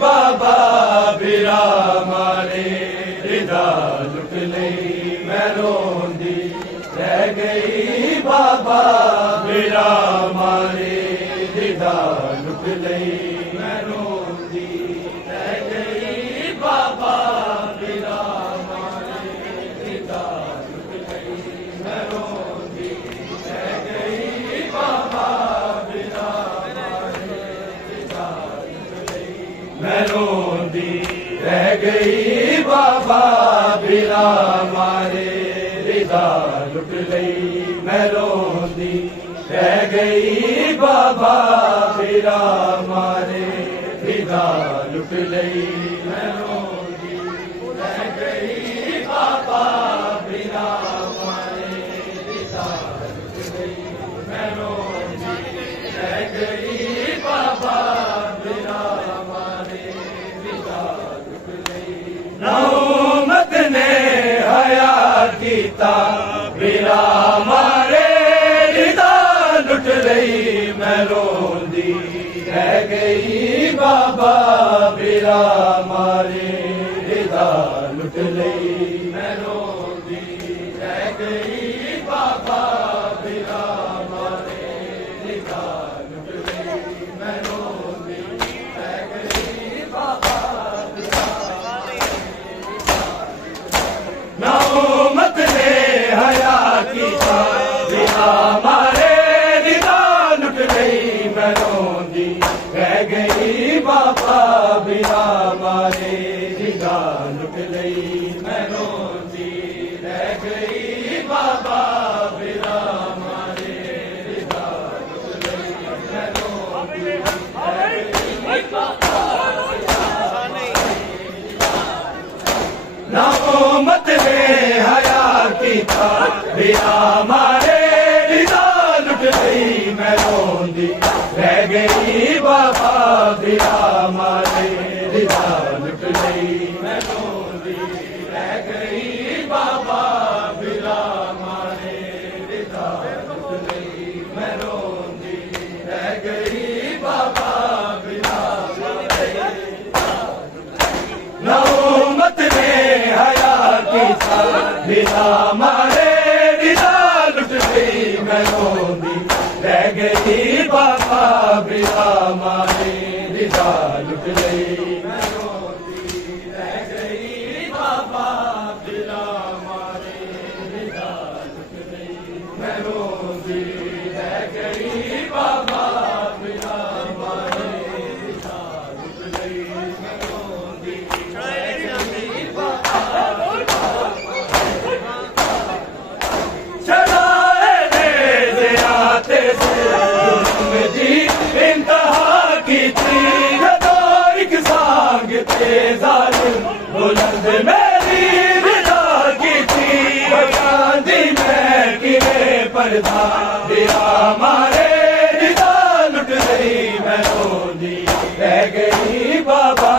बाबा बिरा मारे रिदा लुट लई मैं रोंदी रह गई। बाबा बिरा मारे रिदा लुट लई मैं रोंदी रह गई। बाबा बिरा मारे रिदा लुट लई मैं रोंदी रह गई। बाबा बिरा मारे रिदा लुट लई मैं रोंदी रह गई। बाबा बिरा मारे रिदा लुट लई मैं रोंदी रह गई। बाबा बिरा मारे रिदा लुट लई मैं रोंदी रह गई। बाबा बिरा मारे रिदा लुट लई मैं रोंदी रह गई। बाबा बिरा मारे रिदा लुट लई नौमत ने हया कीता बिरा मारे रिदा लुट लई मैं रोंदी रह गई। बाबा बिरा मारे रिदा लुट लई मैं रोंदी रह गई। बाबा बिरा मारे रिदा लुट लई मैं रोंदी रह गई। बाबा नौमत ने हया कीता बिरा मारे रिदा लुट लई मैं रोंदी रह गई। बाबा बिरा मारे रिदा लुट लई मैं रोंदी रह गई। बाबा बिरा मारे रिदा लुट लई मैं रोंदी रह गई। नौमत ने हया कीता बिरा मारे रिदा लुट लई मैं रोंदी रह गई। बाबा बिरा मारे रिदा लुट लई मैं रोंदी रह गई। बाबा बिरा मारे रिदा लुट लई मैं रोंदी रह गई। बाबा बिरा नौमत ने हया कीता बिरा मारे रिदा लुट लई मैं रोंदी रह गई। बाबा बिरा मारे रिदा लुट लई मैं रोंदी रह गई। बाबा बिरा मारे रिदा लुट लई मैं रोंदी रह गई। बाबा बिरा मारे रिदा लुट लई मैं रोंदी रह गई। चढ़ाए ने आते से जी इंतहा की थी एक सांग तेजाल बुलंद मेरी रिदा की थी। गांधी मैं किरे पर्दा बिरा मारे रिदा लुट गई मैं रोंदी रह गई। बाबा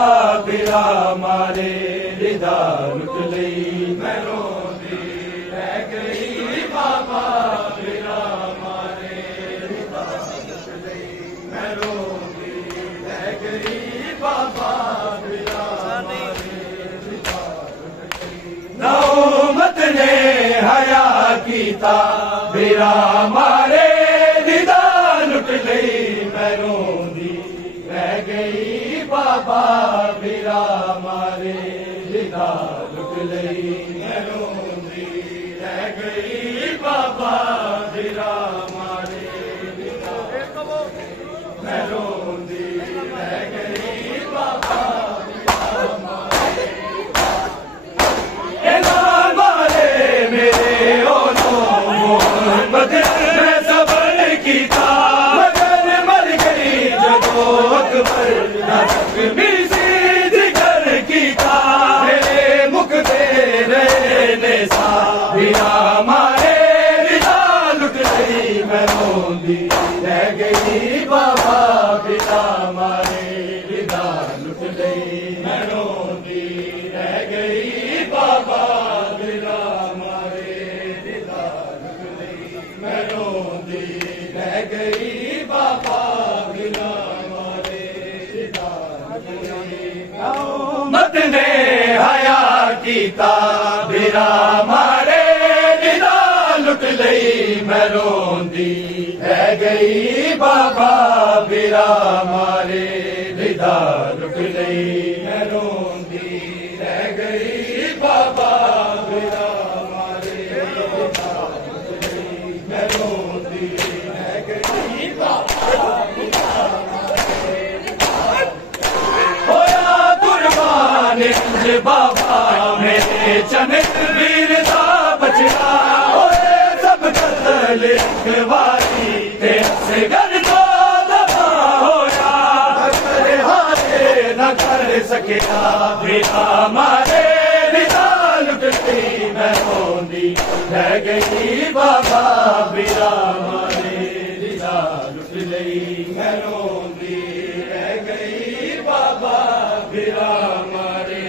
बिरा मारे रिदा लुट गई मैं रोंदी रह गई। बाबा बिरा मारे रिदा लुट गई मैं रोंदी रह गई। बाबा बिरा मारे रिदा लुट गई नौमत ने हया कीता बिरा मारे रिदा लुट गई मैं रोंदी रह गई। बाबा बिरा मारे रिदा लुट गई मैं रोंदी रह गई। बाबा बिरा मारे रिदा मैं रोंदी रह गई। बाबा बिरा मारे मारे मेरे ओनो मोहम्मद मैं सबर कीता मगर मर गई जदों अकबर जख्मी सी जिगर कीता। मेरे मुख दे रहने सा बिरा मारे रिदा ने हया कीता बिरा मारे निदा लुट लई मैं रोंदी रह गई बाबा बिरा मारे निदा लुट लई मैं रोंदी रह गई बाबा बिरा मारे निदा लुट लई मैं रोंदी रह गई बाबा बाबा मेरे चनित वीर दा बचड़ा होए सब कतल लिखवाई ते असगर तो दफा होया करे हारे न कर सकिया बिना मारे बिना लुट गई मैं रोंदी रह गई बाबा बिना मारे बिना लुट गई मैं रोंदी रह गई बाबा बिना मारे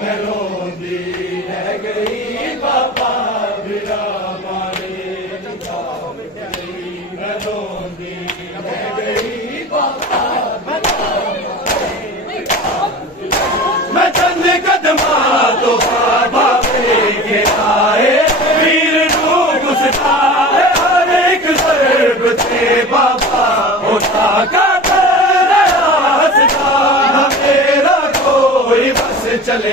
मैं रोंदी रह गई बाबा बिरा मारे मैं रोंदी रह गई बाबा मैं चंद कदमा तो बाबा के आए वीर नू घुसता हर एक सर्ब से बाबा होता का चले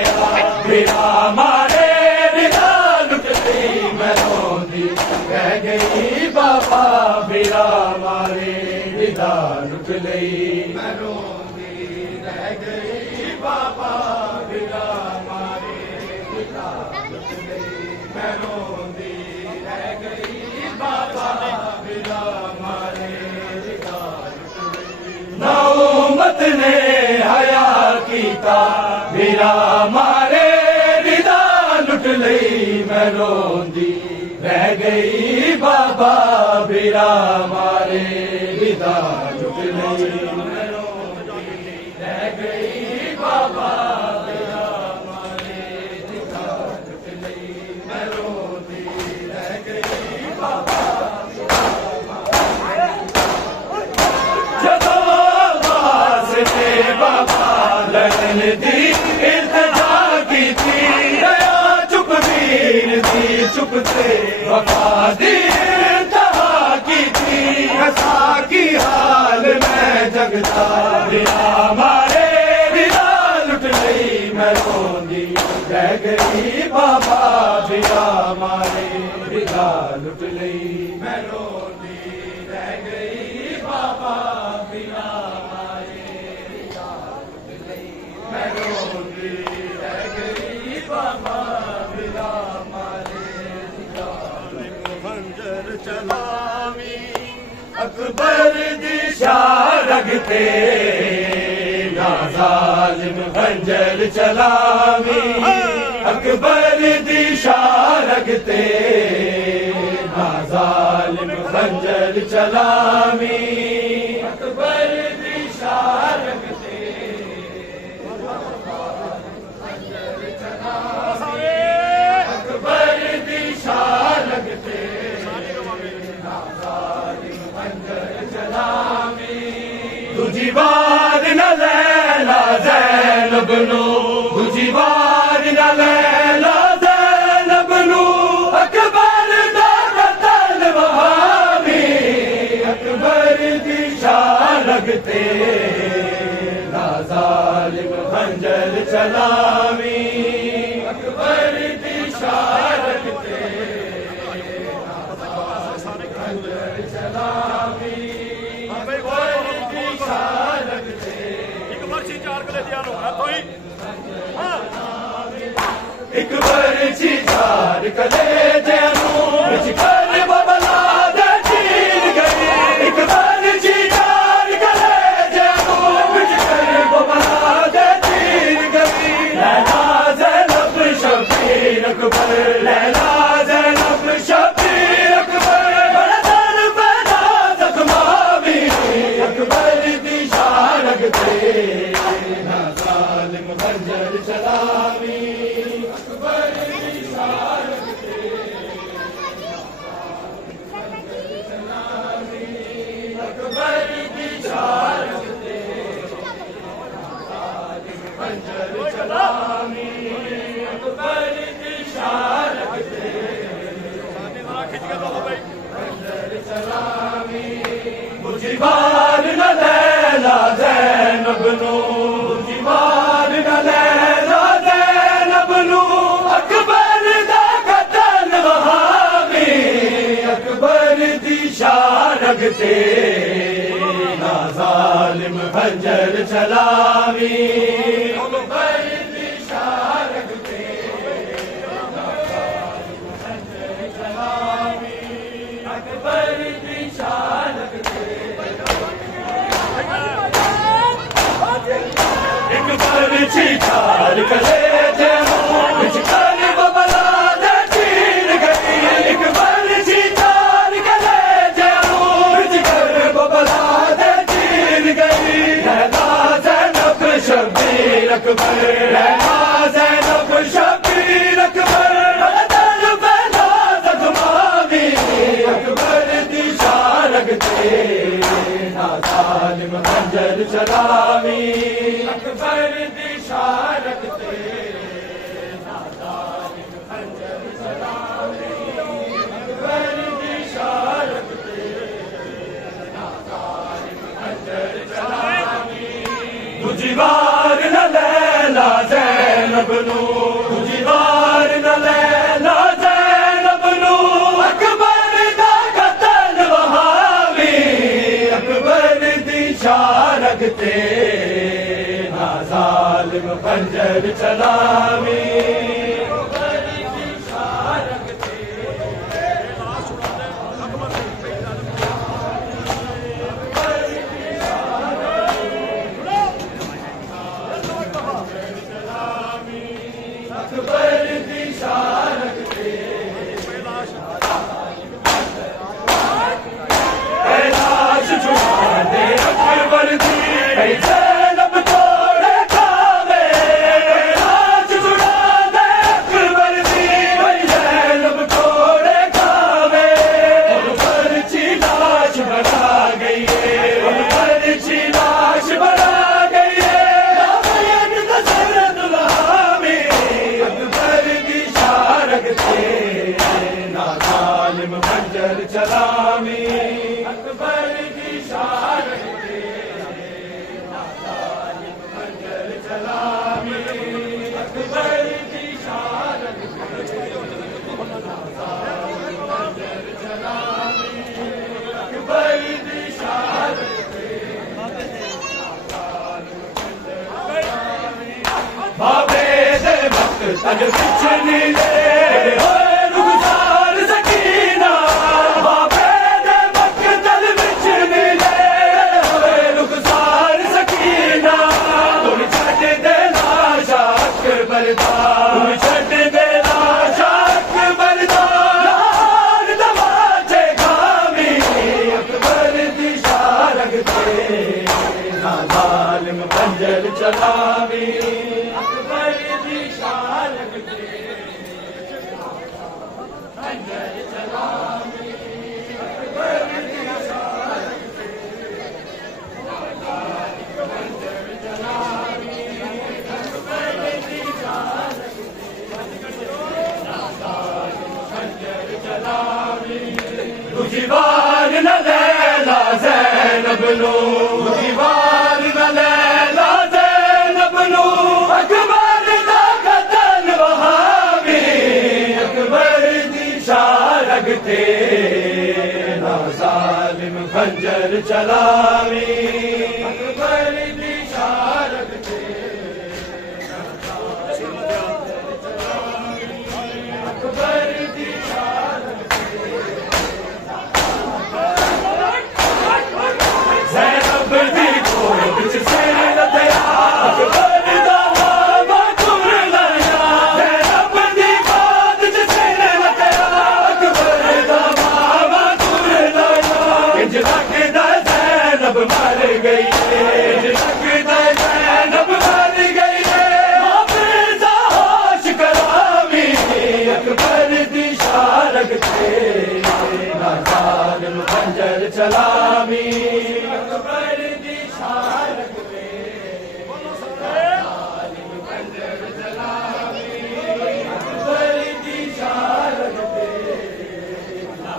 बिना मारे बिना लुट गई मैं रोंदी रह गई बाबा बिना मारे बिना लुट गई मैं रोंदी रह गई बाबा बिना मारे बिना लुट गई मैं रोंदी रह गई बाबा बिना मारे बिना लुट गई नौमत ने हया कीता बिरा मारे बिना लुट लई मैं रोंदी रह गई बाबा बिरा मारे बिना लुट लई मैं रोंदी रह गई बाबा बिरा मारे बिना लुट लई मैं रोंदी रह गई बाबा जदों आवाज़ से बाबा लगन दी चुप से वफा दी इंतहा की थी हंसा की हाल में जगता बिना मारे बिना लुट गई मैं रोंदी रह गई बाबा बिना मारे बिना लुट गई मैं रोंदी रह गई बाबा बिना मारे बिना लुट गई मैं रोंदी रह गई बाबा बिना चलावी अकबर दिशा रखते ना जालिम खंजर चलावी अकबर दिशा रखते ना जालिम खंजर चलावी अकबर दिशा रखते खंजर चलावी अकबर दिशा रखते दूजी बार न लैला ज़ैनब नू दूजी बार न लैला ज़ैनब नू अकबर दा कत्ल वहावी अकबर दी शान लगते ना ज़ालिम खंजर चलावी अकबर दी शान लगते ना ज़ालिम खंजर चलावी एक बरछी चार कले जैनू बिच कर बबला दे चीर गई एक बरछी चार कले जैनू बिच कर बबला दे चीर गई लैला ज़ैनब शबीर अकबर लैला ज़ैनब शबीर अकबर बड़ा दर पैदा जख्मावी अकबर दी शान लगते ना ज़ालिम खंजर चलावी अकबर दी शान लगते बुझीवार न लैला ज़ैनब नू, बुझीवार न लैला ज़ैनब नू, अकबर दा कतल वहावी, अकबर दी शारग ते ना ज़ालिम खंजर चलावी, अकबर दी शारग ते ना ज़ालिम खंजर चलावी, अकबर दी शारग ते एक बरछी चार कलेजे विच कर बबला दे चीर गई, एक बरछी चार कलेजे विच कर बबला दे चीर गई, लैला ज़ैनब शबीर अकबर, लैला ज़ैनब शबीर अकबर, बदल बेला ज़ख्मावी, अकबर दी शारग ते ना ज़ालिम खंजर चलावी, अकबर दी शारग ते ना ज़ालिम खंजर चलावी, अकबर दी शारग ते ना ज़ालिम खंजर चलावी। बुझीवार न लैला ज़ैनब नू, बुझीवार न लैला ज़ैनब नू, अकबर दा कतल वहावी, अकबर दी शारग ते ना ज़ालिम खंजर चलावी, अकबर दी शारग ते अकबर दी शारग ते कैलाश छुड़ा दे अकबर दी, ज़ैनब तोड़े खावे, कैलाश छुड़ा दे अकबर दी, ज़ैनब तोड़े खावे, उन पर ची लाश बना गई है, उन पर ची लाश बना गई है, रामयन दशरथ दुल्हावी, अकबर दी शारग ते ना ज़ालिम खंजर चलावी, अकबर दी शारग ते ना ज़ालिम खंजर चलावी, अकबर दी शारग ते ना ज़ालिम खंजर चलावी, अकबर दी शारग ते ना ज़ालिम खंजर चलावी। बाबे दे वक्त तक कुछ नहीं ले होए रुखसार सकीना, बाबे दे वक्त तक कुछ नहीं ले होए रुखसार सकीना, तुम छट दे लाशा अकबर दा, तुम छट दे लाशा अकबर दा, लाल दवाजे खावी, अकबर दी शारग ते ना ज़ालिम खंजर चलावी, अकबर दी शारग ते खंजर चलावी, अकबर दी शारग ते खंजर चलावी, अकबर दी शारग खंजर चलावी। बुझीवार न लैला ज़ैनब नू, बुझीवार न लैला ज़ैनब नू, अकबर दा कतल वहावी, अकबर दी शारग ते ना ज़ालिम खंजर चलावी, अकबर दी शारग ते ना ज़ालिम खंजर चलावी, अकबर दी शारग ते ज़ैनब दी गोद च सिर लथया, अकबर दा बाबा तुर लाया, ज़ैनब दी गोद च सिर लथया, अकबर दा बाबा तुर लाया, इंज लगदा ज़ैनब मर गई है, इंज लगदा ज़ैनब मर गई है, हाफ़िज़ा होश करावी, अकबर दी शारग ते ना ज़ालिम खंजर चलावी, अकबर दी शारग ते ना ज़ालिम खंजर चलावी, अकबर दी शारग ते ना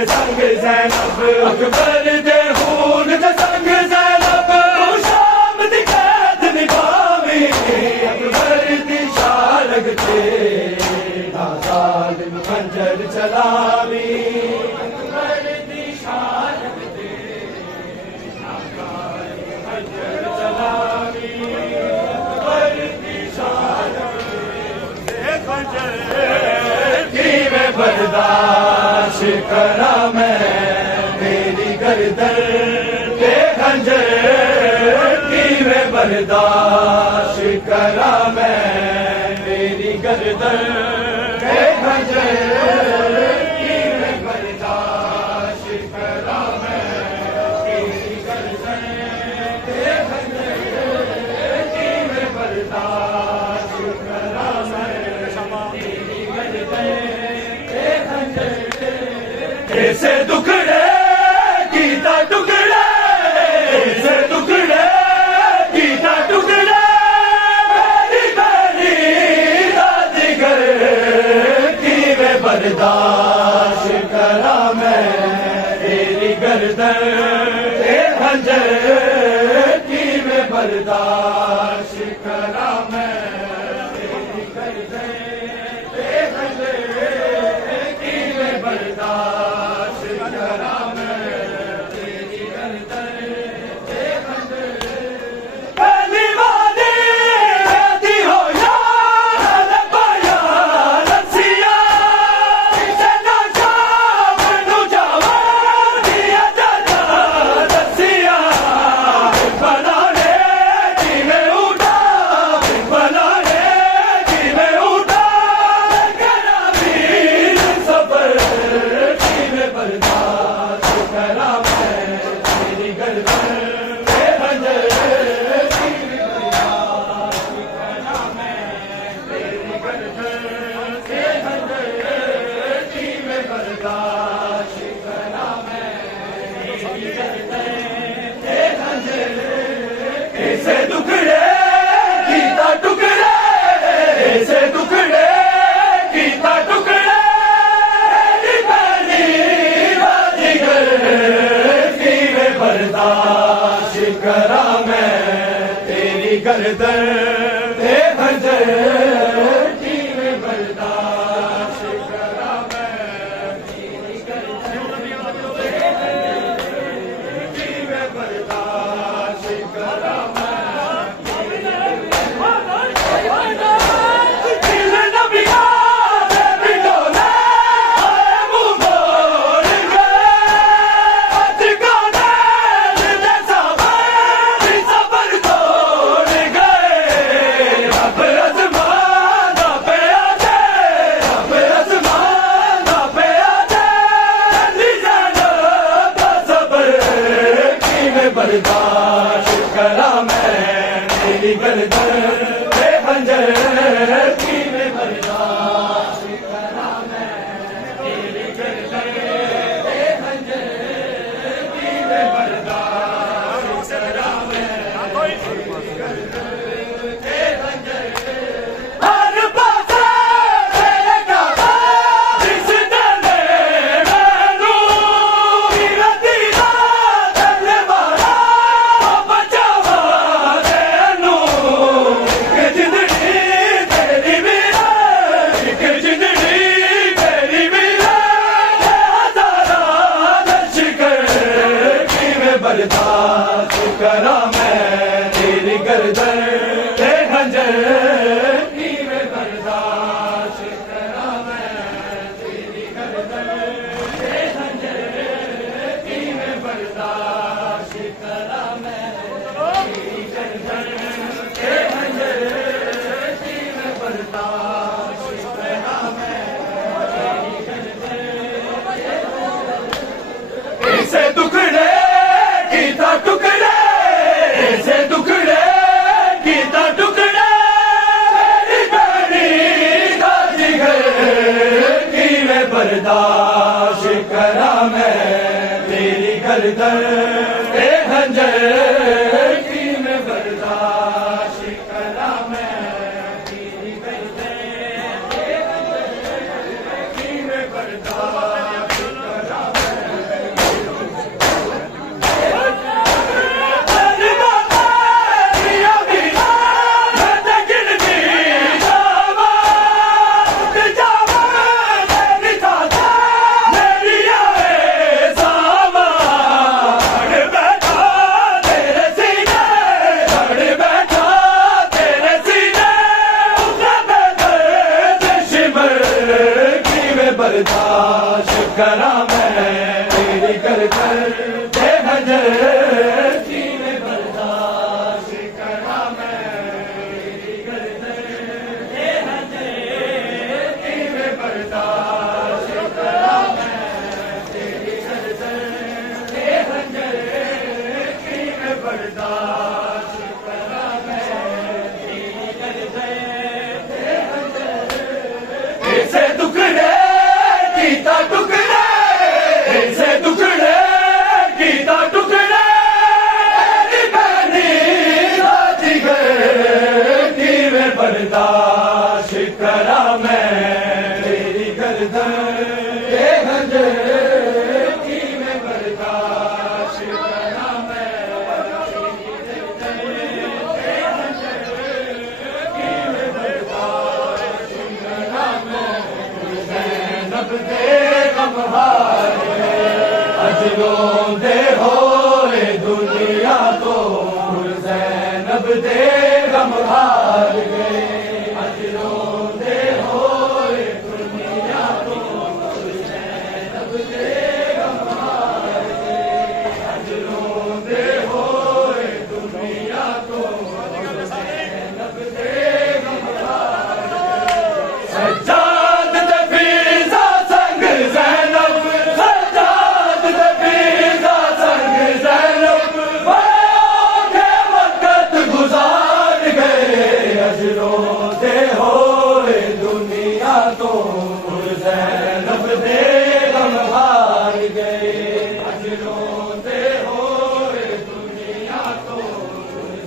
दे संग ज़ैनब अकबर दे खून दे संग ज़ैनब शाम दी कैद निभावी अकबर दी शाह लगते ज़ालिम खंजर चलावी अकबर दी शाह लगते खंजर चलावी अकबर दी शाह लगते खंजर बर्दाश्त करा मैं मेरी गर्दन के खंजर की मैं बर्दाश्त करा मैं मेरी गर्दन के खंजर की मैं बर्दाश्त करा मैं मेरी गर्दन के खंजर की मैं बर्दाश्त करा मैं मेरी गर्दन कैसे दुखड़े कीता टुकड़े कैसे दुखड़े कीता टुकड़े मेरी मेरी राजिगर की मैं बर्दाश्त करा मैं तेरी गर्दन के खंजर की मैं बर्दाश्त करा मैं तेरी गर्दन के खंजर की मैं बर्दाश्त करा मैं तेरी गर्दन के खंजर पहली वादी कहती हो यार पाया रसिया इसे ना शाम नू जावा दिया जाता रसिया बना रे जिਵੇਂ उठा बना रे जिਵੇਂ उठा करा वीर सबर बर्दाश्त करा मैं तेरी गर्दन के खंजर की बर्दाश्त करा मैं तेरी गर्दन के खंजर की मैं बर्दाश्त करा मैं तेरी गर्दन के खंजर कैसे दुखड़े कीता टुकड़े कैसे दुखड़े कीता टुकड़े बर्दाश्त करा मैं तेरी गर्दन के खंजर की मैं बर्दाश्त करा मैं तेरी गर्दन की मैं बर्दाश्त करा मैं दिल नबिया दे बिडोले मुंह मोड़ गए बर्दाश्त करा मैं तेरी गर्दन के खंजर की मैं बर्दाश्त करा मैं तेरी गर्दन के खंजर की मैं बर्दाश्त करा मैं तेरी गर्दन के खंजर हर पासे तेरे काबा जिस दने मैनू हीरा दीदा बर्दाश्त करा मैं तेरी गर्दन के खंजर की मैं बर्दाश्त करा मैं तेरी गर्दन के खंजर की मैं बर्दाश्त करा मैं तेरी गर्दन के खंजर की मैं बर्दाश्त करा मैं तेरी गर्दन कैसे दुखड़े कीता टुकड़े ऐसे दुखड़े कीता टुकड़े मेरी जिगर की मैं बर्दाश्त करा मैं तेरी गर्दन के खंजर की मैं बर्दाश्त करा मैं तेरी गर्दन के खंजर की मैं बर्दाश्त करा मैं करा मैं तेरी कर दे हजर की में बर्दाश्त करा मैं तेरी कर दे हजर की में बर्दाश्त करा मैं तेरी कर दे हजर की में बर्दाश्त करा मैं तेरी कर दे हजर ऐसे टुकड़े कीता टुकड़े ऐसे टुकड़े कीता टुकड़े बहनी राजी गए की में बर्दाश्त करा मैं तेरी गर्दन के हजर की में बर्दाश्त करा मैं तेरी गर्दन के हजर की में बर्दाश्त करा मैं ज़ैनब दे गमहारे अजरों दे हो रे दुनिया तो ज़ैनब दे गमहार गए अजरों दे हो रे दुनिया तो ज़ैनब दे गमहार गए अजरों दे हो रे दुनिया तो ज़ैनब दे गमहार गए सज्जाद दे फिज़ा संग ज़ैनब सज्जाद दे फिज़ा संग ज़ैनब के वक़्त गुज़ार गए अजरों दे हो रे दुनिया तो ज़ैनब दे गमहार गए अजरों दे हो रे दुनिया तो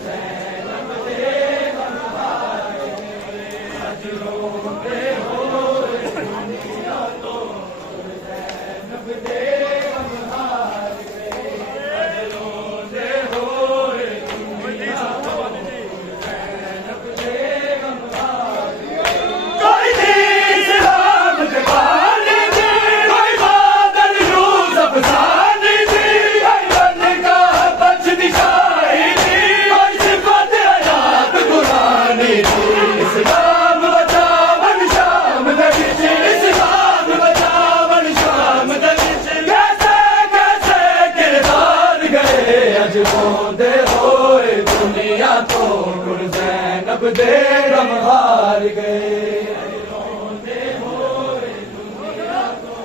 ज़ैनब दे गमहार गए अजरों दे हो रे दुनिया तो ज़ैनब दे गमहार गए अजरों दे हो रे दुनिया तो ज़ैनब दे गमहार गए कोई थी इस्लाम के बानी थी कोई बादल यूसुफ सानी थी कोई बन का बच दिखाई थी कोई सिफत हयात कुरानी थी इस्लाम बचावन शाम दबिश इस्लाम बचावन शाम दबिश कैसे कैसे किरदार गए अजरों दे हो रे दुनिया तो ज़ैनब दे गमहार गए अजरों दे हो रे दुनिया तो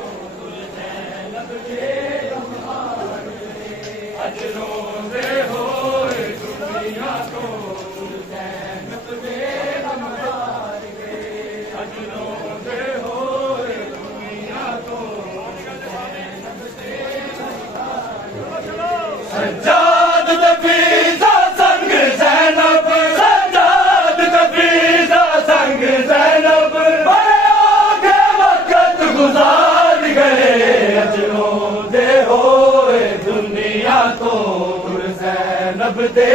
ज़ैनब दे गमहार गए अजरों दे हो रे दुनिया तो ज़ैनब दे गमहार गए अजरों दे हो रे दुनिया तो ज़ैनब दे गमहार गए सज्जाद दे फिज़ा संग ज़ैनब सज्जाद दे फिज़ा संग ज़ैनब के वक़्त गुज़ार गए अजरों दे हो रे दुनिया तो ज़ैनब दे